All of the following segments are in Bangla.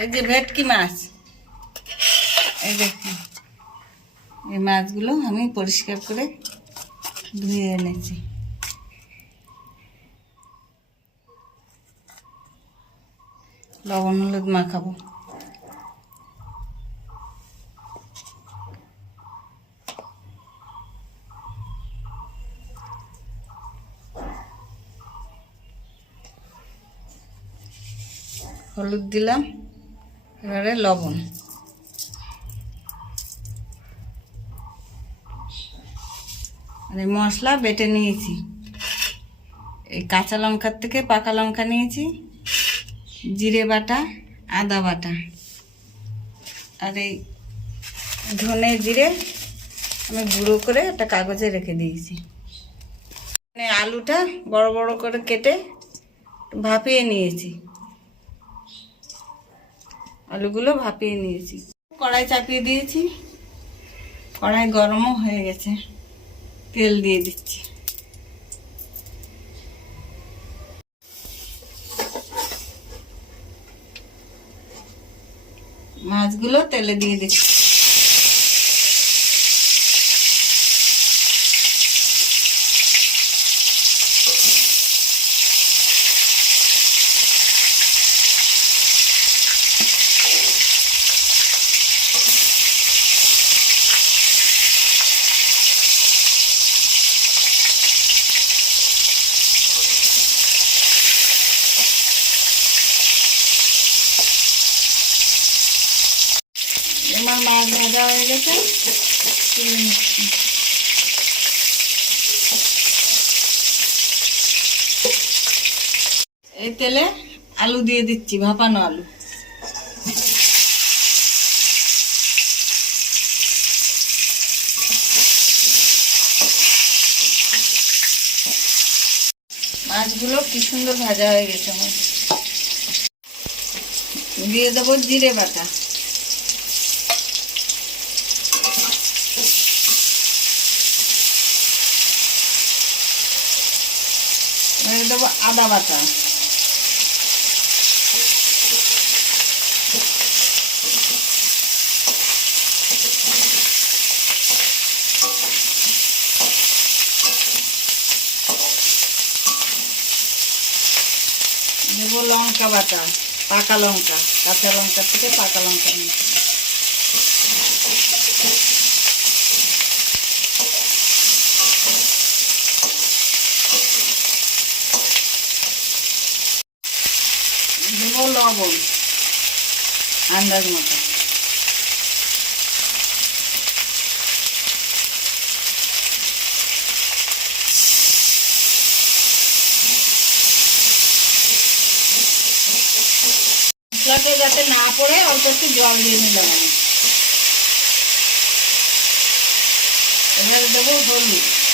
এই যে ভেটকি মাছ। এই দেখুন। এই মাছগুলো আমি পরিষ্কার করে ধুয়ে এনেছি। লবণ হলুদ মাখাবো। হলুদ দিলাম। এবারে লবণ। আর এই মশলা বেটে নিয়েছি। এই কাঁচা লঙ্কার থেকে পাকা লঙ্কা নিয়েছি, জিরে বাটা, আদা বাটা। আর এই ধনে জিরে আমি গুঁড়ো করে একটা কাগজে রেখে দিয়েছি। মানে আলুটা বড় বড় করে কেটে ভাপিয়ে নিয়েছি। আলুগুলো ভাপিয়ে নিয়েছি। কড়াই চাপিয়ে দিয়েছি। কড়াই গরমও হয়ে গেছে। তেল দিয়ে দিচ্ছি। মাছগুলো তেলে দিয়ে দিচ্ছি আমার মাছ ভাজা হয়ে গেছে। তুলে নিচ্ছি এই তেলে আলু দিয়ে দিচ্ছি, ভাপানো আলু। মাছগুলো কি সুন্দর ভাজা হয়ে গেছে আমার। দিয়ে দেবো জিরে বাটা। এবারে দেবো আদা বাটা। দেবো লঙ্কা বাটা, পাকা লঙ্কা, কাঁচা লঙ্কা থেকে পাকা লঙ্কা নিয়েছি দেবো লবণ আন্দাজ মতো। মশলাটা যাতে না পড়ে, অল্প একটু জল দিয়ে নিলাম আমি। এবারে দেবো হলুদ।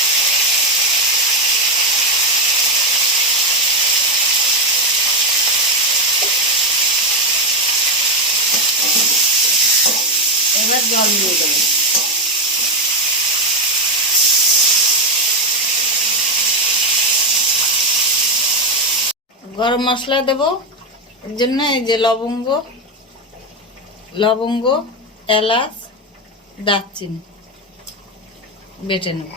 এবার জল দিয়ে দেবো। গরম মশলা দেবো, এর জন্য এই যে লবঙ্গ লবঙ্গ, এলাচ, দারচিনি বেটে নেব।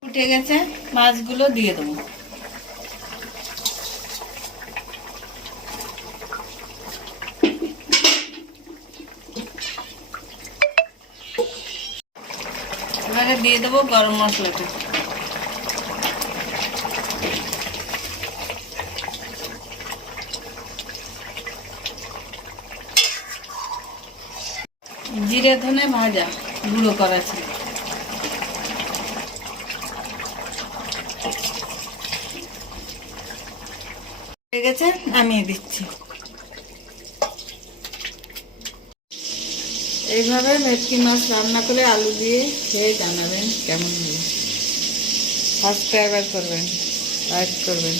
ফুটে গেছে, মাছগুলো দিয়ে দেবো। এবারে দিয়ে দেবো গরম মশলাটা জিরে ধনে ভাজা গুঁড়ো করা ছিল। গেছে নামিয়ে দিচ্ছি। এইভাবে মেটকি মাছ রান্না করে আলু দিয়ে খেয়ে জানাবেন কেমন হলো সাবস্ক্রাইবার করবেন লাইক করবেন।